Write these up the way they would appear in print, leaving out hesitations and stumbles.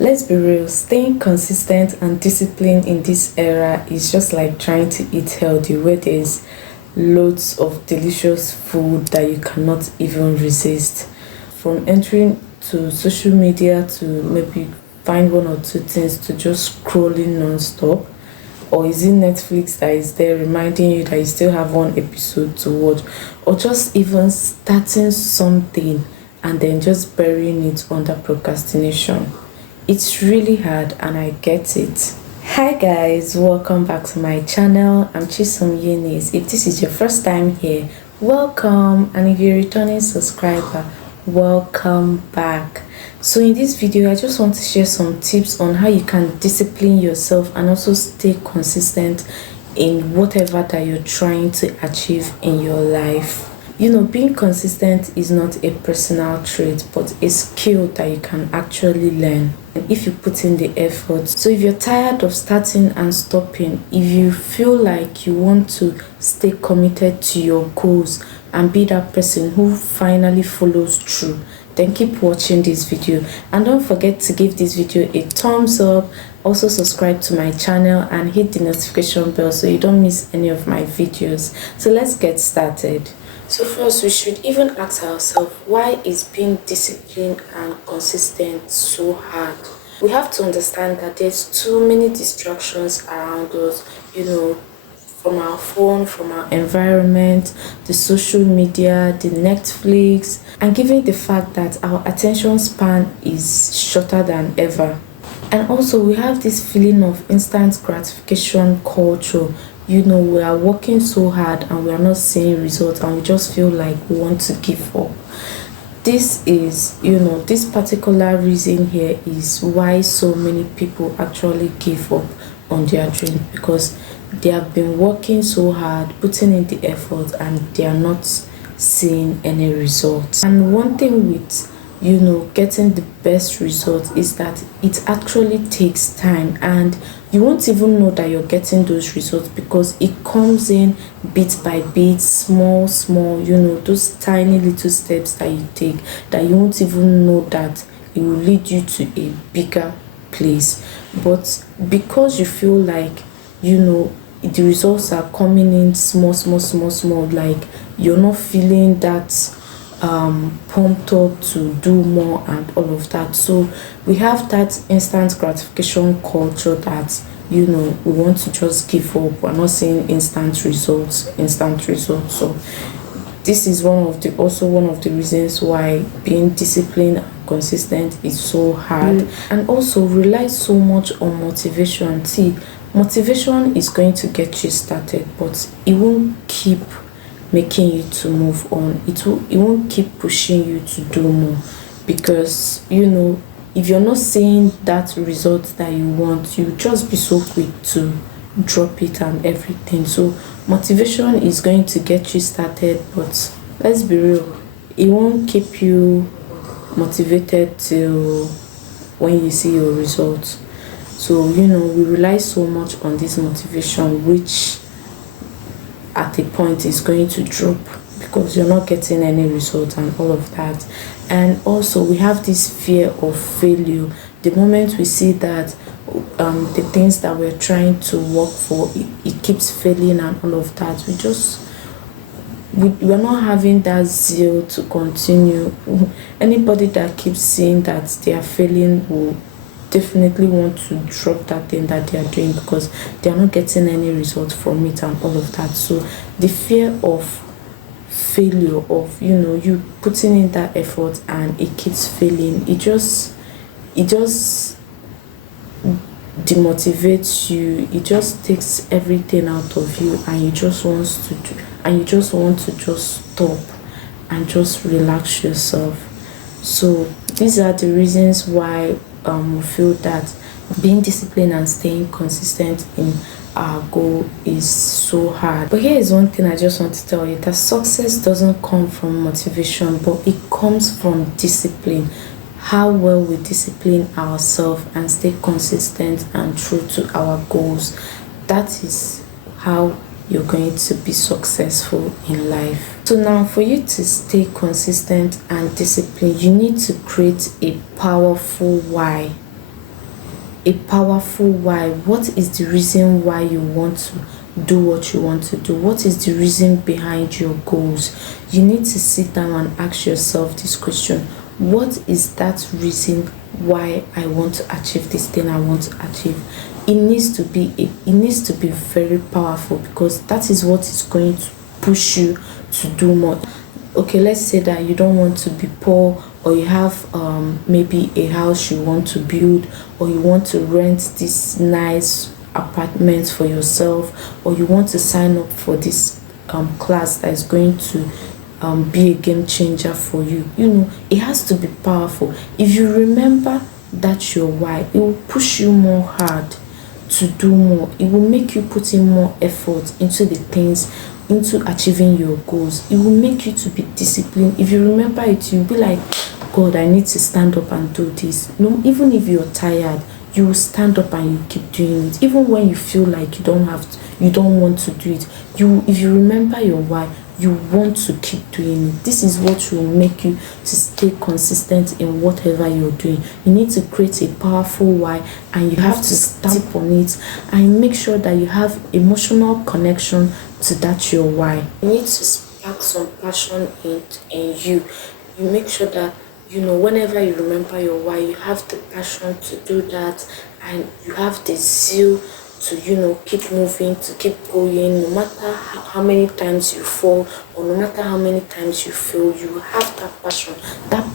Let's be real, staying consistent and disciplined in this era is just like trying to eat healthy, where there's loads of delicious food that you cannot even resist. From entering to social media to maybe find one or two things to just scrolling non-stop, or is it Netflix that is there reminding you that you still have one episode to watch, or just even starting something and then just burying it under procrastination. It's really hard and I get it. Hi guys, welcome back to my channel. I'm Chisom Eunice. If this is your first time here, welcome, and if you're a returning subscriber, welcome back. So in this video I just want to share some tips on how you can discipline yourself and also stay consistent in whatever that you're trying to achieve in your life. Being consistent is not a personal trait, but a skill that you can actually learn if you put in the effort. So if you're tired of starting and stopping, if you feel like you want to stay committed to your goals and be that person who finally follows through, then keep watching this video, and don't forget to give this video a thumbs up. Also subscribe to my channel and hit the notification bell so you don't miss any of my videos. So let's get started. So first, we should even ask ourselves, why is being disciplined and consistent so hard? We have to understand that there's too many distractions around us, from our phone, from our environment, the social media, the Netflix, and given the fact that our attention span is shorter than ever. And also we have this feeling of instant gratification culture. We are working so hard and we are not seeing results and we just feel like we want to give up. This is, this particular reason here is why so many people actually give up on their dream, because they have been working so hard, putting in the effort, and they are not seeing any results. And one thing with getting the best result is that it actually takes time, and you won't even know that you're getting those results because it comes in bit by bit, small, those tiny little steps that you take that you won't even know that it will lead you to a bigger place. But because you feel like the results are coming in small, like you're not feeling that pumped up to do more and all of that. So we have that instant gratification culture that we want to just give up. We're not seeing instant results. So this is one of the reasons why being disciplined and consistent is so hard. And also rely so much on motivation. See, motivation is going to get you started, but it won't keep making you to move on. It won't keep pushing you to do more, because if you're not seeing that result that you want, you just be so quick to drop it and everything. So motivation is going to get you started, but let's be real, it won't keep you motivated till when you see your results. So we rely so much on this motivation, which at a point is going to drop because you're not getting any result and all of that. And also we have this fear of failure. The moment we see that the things that we're trying to work for, it keeps failing and all of that, we're not having that zeal to continue. Anybody that keeps seeing that they are failing will definitely want to drop that thing that they are doing because they are not getting any results from it and all of that. So the fear of failure, of you putting in that effort and it keeps failing, it just demotivates you. It just takes everything out of you, and you just want to just stop and just relax yourself. So these are the reasons why we feel that being disciplined and staying consistent in our goal is so hard. But here is one thing I just want to tell you, that success doesn't come from motivation, but it comes from discipline. How well we discipline ourselves and stay consistent and true to our goals, that is how you're going to be successful in life. So now, for you to stay consistent and disciplined, you need to create a powerful why. a powerful why. What is the reason why you want to do what you want to do? What is the reason behind your goals? You need to sit down and ask yourself this question: what is that reason why I want to achieve this thing I want to achieve? It needs to be very powerful, because that is what is going to push you to do more. Okay, let's say that you don't want to be poor, or you have maybe a house you want to build, or you want to rent this nice apartment for yourself, or you want to sign up for this class that is going to be a game changer for you. It has to be powerful. If you remember that's your why, it will push you more hard to do more. It will make you put in more effort into the things, into achieving your goals. It will make you to be disciplined. If you remember it, you'll be like, God, I need to stand up and do this. No, even if you're tired, you will stand up and you keep doing it. Even when you feel like you don't want to do it. If you remember your why, you want to keep doing it. This is what will make you to stay consistent in whatever you're doing. You need to create a powerful why, and you have to stamp on it and make sure that you have emotional connection to that your why. You need to spark some passion in you. You make sure that whenever you remember your why, you have the passion to do that, and you have the zeal to keep moving, to keep going, no matter how many times you fall, or no matter how many times you fail. You have that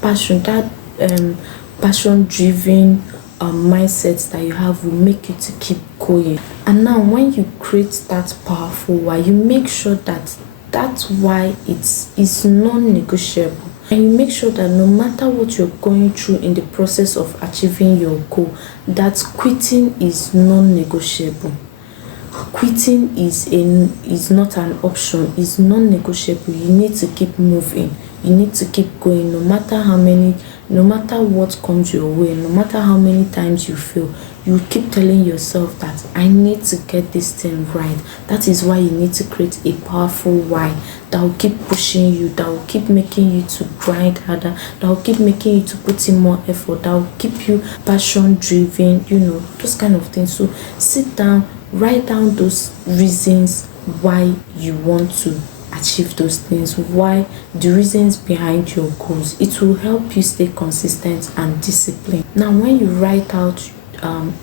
passion driven mindset that you have will make you to keep going. And now when you create that powerful why, you make sure that why is non-negotiable. And you make sure that no matter what you're going through in the process of achieving your goal, that quitting is non-negotiable. Quitting is not an option, is non-negotiable. You need to keep moving. You need to keep going, no matter what comes your way, no matter how many times you fail. You keep telling yourself that I need to get this thing right. That is why you need to create a powerful why that will keep pushing you, that will keep making you to grind harder, that will keep making you to put in more effort, that will keep you passion driven, those kind of things. So sit down, write down those reasons why you want to achieve those things, why, the reasons behind your goals. It will help you stay consistent and disciplined. Now when you write out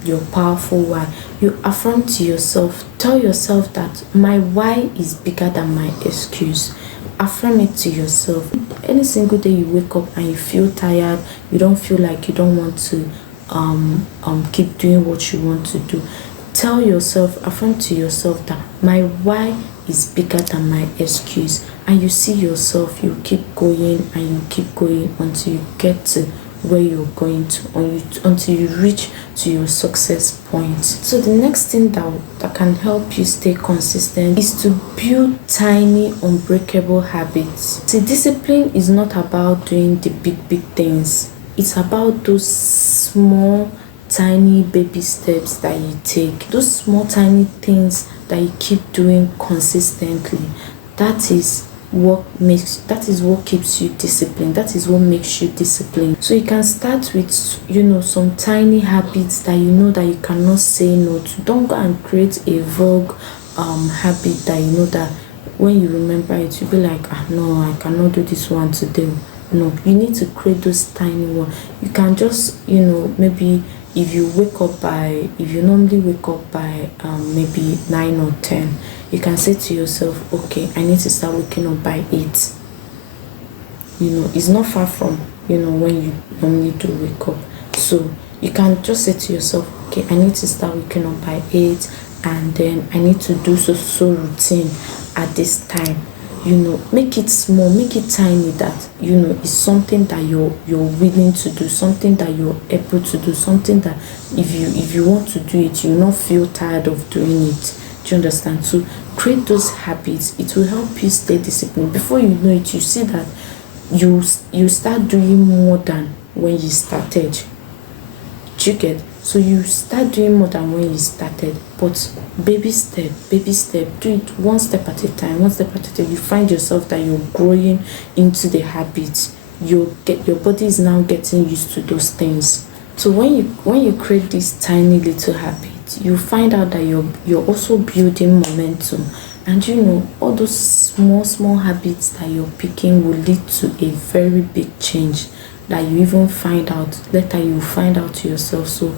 your powerful why, you affirm to yourself, tell yourself that my why is bigger than my excuse. Affirm it to yourself. Any single day you wake up and you feel tired, you don't feel like you don't want to keep doing what you want to do, tell yourself, affirm to yourself that my why is bigger than my excuse. And you see yourself, you keep going and you keep going until you get to where you're going to, until you reach to your success point. So the next thing that can help you stay consistent is to build tiny unbreakable habits. See, discipline is not about doing the big things. It's about those small tiny baby steps that you take, those small tiny things that you keep doing consistently. That is what keeps you disciplined. That is what makes you disciplined. So you can start with some tiny habits that that you cannot say no to. Don't go and create a vague habit that that when you remember it you'll be like, no, I cannot do this one today. No, you need to create those tiny ones. You can just maybe if you normally wake up by maybe 9 or 10, you can say to yourself, okay, I need to start waking up by 8. It's not far from when you normally do wake up. So you can just say to yourself, okay, I need to start waking up by 8, and then I need to do so routine at this time. Make it small, make it tiny, that it's something that you're willing to do, something that you're able to do, something that if you want to do it, you'll not feel tired of doing it. Do you understand? So create those habits. It will help you stay disciplined. Before you know it, you see that you start doing more than when you started. Do you get? So you start doing more than when you started, but baby step, do it one step at a time, You find yourself that you're growing into the habits. Your body is now getting used to those things. So when you create this tiny little habit, you find out that you're also building momentum. And all those small habits that you're picking will lead to a very big change that you even find out later. You find out to yourself, so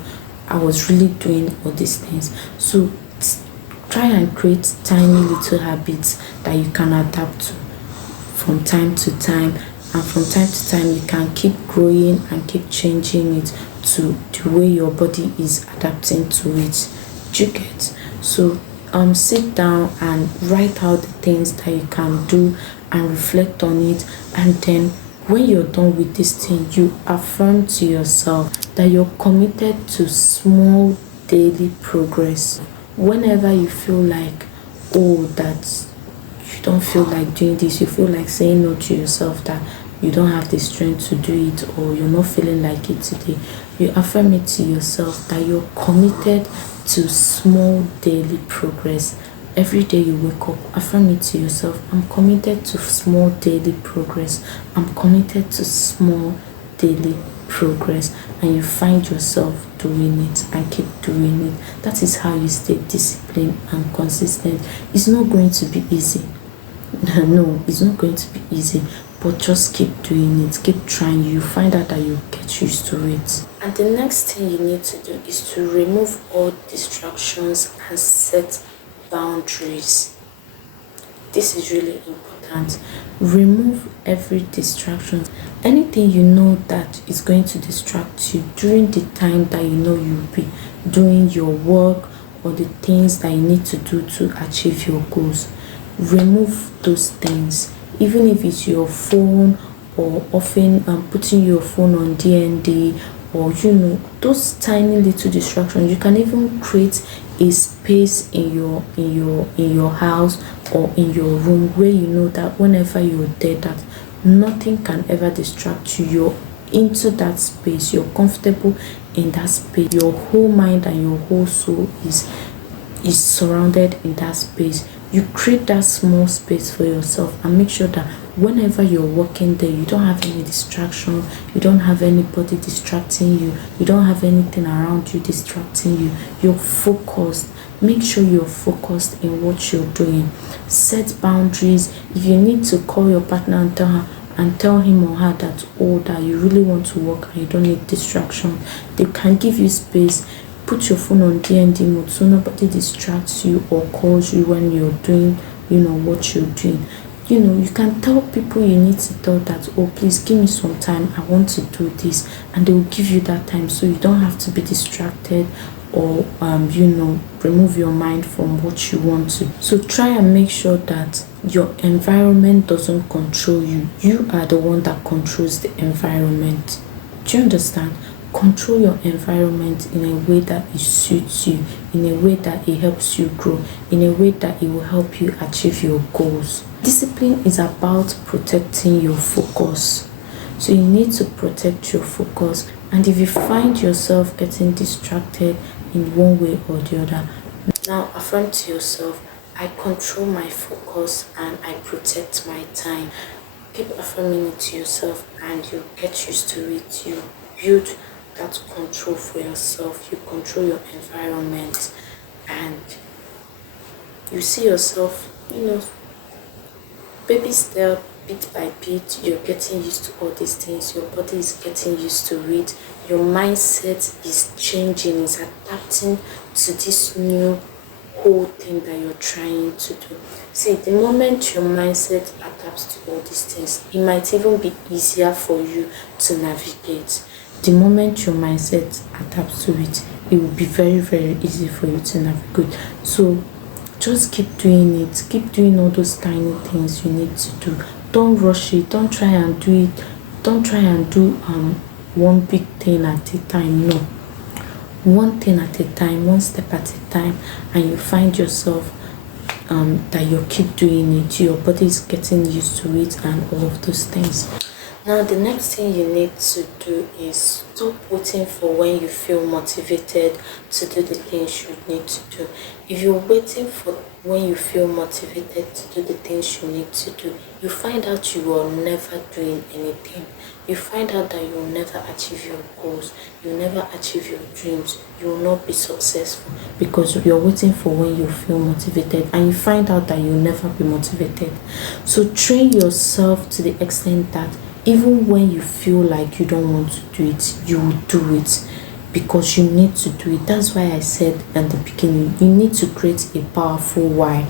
I was really doing all these things. So try and create tiny little habits that you can adapt to from time to time, and from time to time you can keep growing and keep changing it to the way your body is adapting to it. Do you get? So sit down and write out the things that you can do and reflect on it, and then when you're done with this thing, you affirm to yourself that you're committed to small daily progress. Whenever you feel like, oh, that you don't feel like doing this, you feel like saying no to yourself, that you don't have the strength to do it, or you're not feeling like it today, you affirm it to yourself that you're committed to small daily progress. Every day you wake up, affirm it to yourself: I'm committed to small daily progress. I'm committed to small daily progress. And you find yourself doing it and keep doing it. That is how you stay disciplined and consistent. It's not going to be easy. No, it's not going to be easy, but just keep doing it, keep trying. You find out that you get used to it. And the next thing you need to do is to remove all distractions and set boundaries. This is really important. Remove every distraction. Anything you know that is going to distract you during the time that you know you'll be doing your work or the things that you need to do to achieve your goals. Remove those things. Even if it's your phone, or often putting your phone on DND, or those tiny little distractions. You can even create a space in your house or in your room where you know that whenever you're there, that nothing can ever distract you. You're into that space, you're comfortable in that space, your whole mind and your whole soul is surrounded in that space. You create that small space for yourself and make sure that whenever you're working there, you don't have any distraction, you don't have anybody distracting you, you don't have anything around you distracting you. You're focused. Make sure you're focused in what you're doing. Set boundaries. If you need to call your partner and tell him or her that, oh, that you really want to work and you don't need distraction, they can give you space. Put your phone on DND mode so nobody distracts you or calls you when you're doing what you're doing. You can tell people you need to tell that, oh, please give me some time, I want to do this, and they will give you that time, so you don't have to be distracted or remove your mind from what you want to. So try and make sure that your environment doesn't control you. You are the one that controls the environment. Do you understand? Control your environment in a way that it suits you, in a way that it helps you grow, in a way that it will help you achieve your goals. Discipline is about protecting your focus. So you need to protect your focus. And if you find yourself getting distracted in one way or the other, now affirm to yourself, I control my focus and I protect my time. Keep affirming it to yourself and you get used to it. You build that control for yourself. You control your environment and you see yourself, baby step, bit by bit, you're getting used to all these things. Your body is getting used to it. Your mindset is changing, is adapting to this new whole thing that you're trying to do. See, the moment your mindset adapts to all these things, it might even be easier for you to navigate. The moment your mindset adapts to it, it will be very, very easy for you to navigate. So just keep doing it. Keep doing all those tiny things you need to do. Don't rush it. Don't try and do it. Don't try and do one big thing at a time. No. One thing at a time, one step at a time, and you find yourself that you keep doing it. Your body is getting used to it and all of those things. Now, the next thing you need to do is stop waiting for when you feel motivated to do the things you need to do. If you're waiting for when you feel motivated to do the things you need to do, you find out you are never doing anything. You find out that you will never achieve your goals, you will never achieve your dreams, you will not be successful because you're waiting for when you feel motivated, and you find out that you'll never be motivated. So train yourself to the extent that even when you feel like you don't want to do it, you will do it because you need to do it. That's why I said at the beginning, you need to create a powerful why.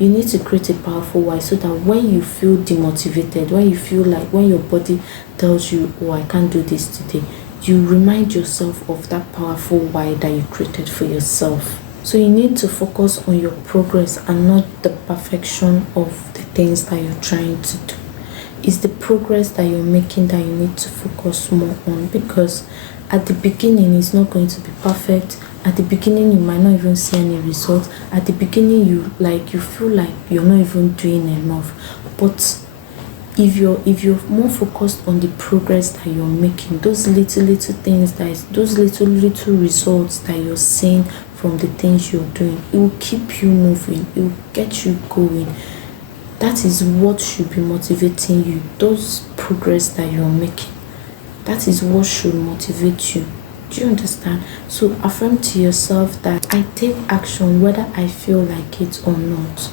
You need to create a powerful why so that when you feel demotivated, when you feel like when your body tells you, oh, I can't do this today, you remind yourself of that powerful why that you created for yourself. So you need to focus on your progress and not the perfection of the things that you're trying to do. It's the progress that you're making that you need to focus more on, because at the beginning it's not going to be perfect. At the beginning you might not even see any results. At the beginning you feel like you're not even doing enough. But if you're more focused on the progress that you're making, those little things, those little results that you're seeing from the things you're doing, it will keep you moving, it will get you going. That is what should be motivating you, those progress that you're making. That is what should motivate you. Do you understand? So affirm to yourself that I take action whether I feel like it or not.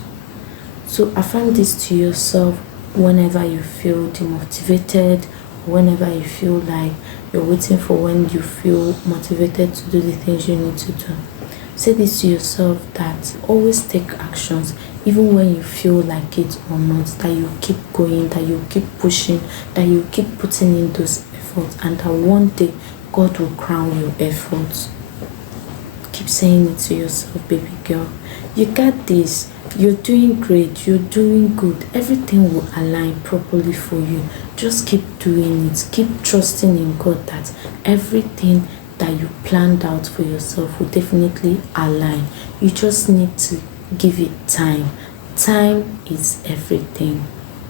So affirm this to yourself whenever you feel demotivated, or whenever you feel like you're waiting for when you feel motivated to do the things you need to do. Say this to yourself that always take actions even when you feel like it or not, that you keep going, that you keep pushing, that you keep putting in those efforts, and that one day God will crown your efforts. Keep saying it to yourself, baby girl. You got this. You're doing great. You're doing good. Everything will align properly for you. Just keep doing it. Keep trusting in God that everything that you planned out for yourself will definitely align. You just need to give it time. Time is everything.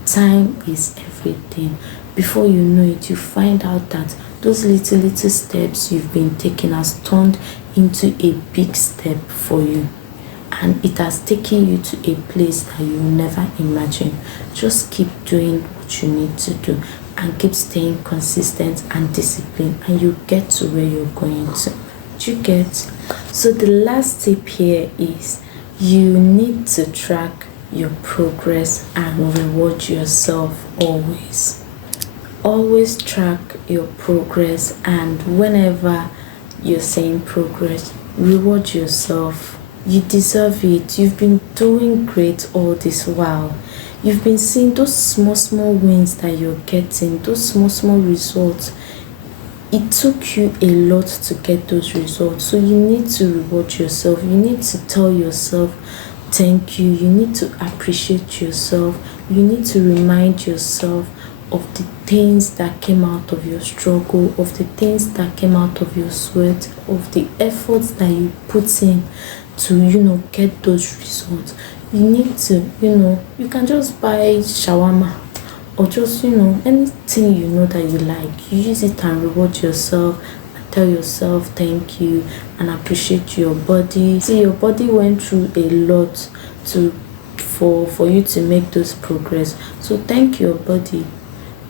Time is everything. Before you know it, you find out that those little steps you've been taking has turned into a big step for you, and it has taken you to a place that you never imagined. Just keep doing what you need to do and keep staying consistent and disciplined, and you get to where you're going to. Do you get? So the last tip here is you need to track your progress and reward yourself always. Always track your progress, and whenever you're saying progress, reward yourself. You deserve it. You've been doing great all this while. You've been seeing those small wins that you're getting, those small results. It took you a lot to get those results, so you need to reward yourself. You need to tell yourself thank you. You need to appreciate yourself. You need to remind yourself of the things that came out of your struggle, of the things that came out of your sweat, of the efforts that you put in to get those results. You need to you can just buy shawarma, or just anything that you like. You use it and reward yourself and tell yourself thank you and appreciate your body. See, your body went through a lot for you to make those progress. So thank your body.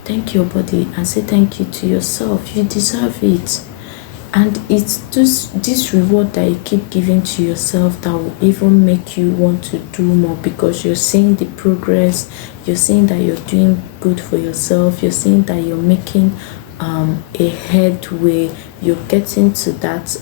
Thank your body and say thank you to yourself. You deserve it. And it's this reward that you keep giving to yourself that will even make you want to do more, because you're seeing the progress, you're seeing that you're doing good for yourself, you're seeing that you're making a headway, you're getting to that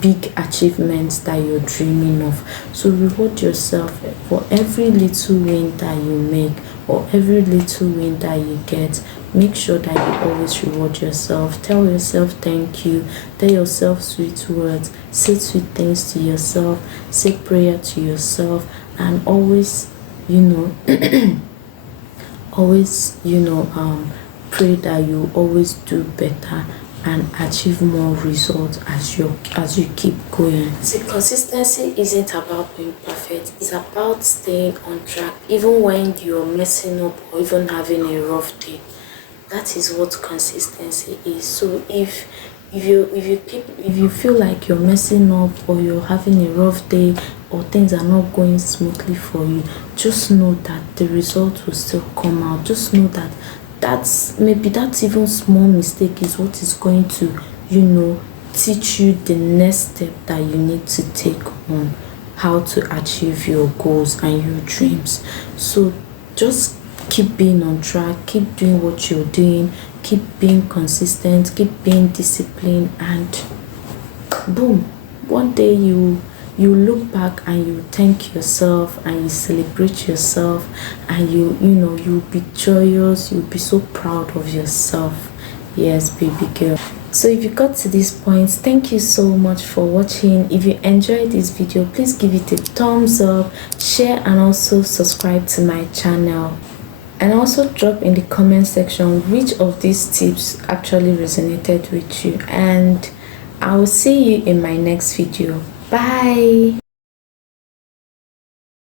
big achievements that you're dreaming of. So reward yourself for every little win that you make, or every little win that you get. Make sure that you always reward yourself. Tell yourself thank you. Tell yourself sweet words. Say sweet things to yourself. Say prayer to yourself. And always, always, pray that you always do better and achieve more results as you keep going. See, consistency isn't about being perfect. It's about staying on track even when you're messing up or even having a rough day. That is what consistency is. So if you feel like you're messing up, or you're having a rough day, or things are not going smoothly for you, just know that the result will still come out. Just know that that's even small mistake is what is going to, teach you the next step that you need to take on how to achieve your goals and your dreams. So just keep being on track, keep doing what you're doing, keep being consistent, keep being disciplined, and boom, one day you look back and you thank yourself and you celebrate yourself, and you'll be joyous, you'll be so proud of yourself. Yes, baby girl. So if you got to this point, thank you so much for watching. If you enjoyed this video, please give it a thumbs up, share, and also subscribe to my channel. And also drop in the comment section which of these tips actually resonated with you, and I will see you in my next video. Bye.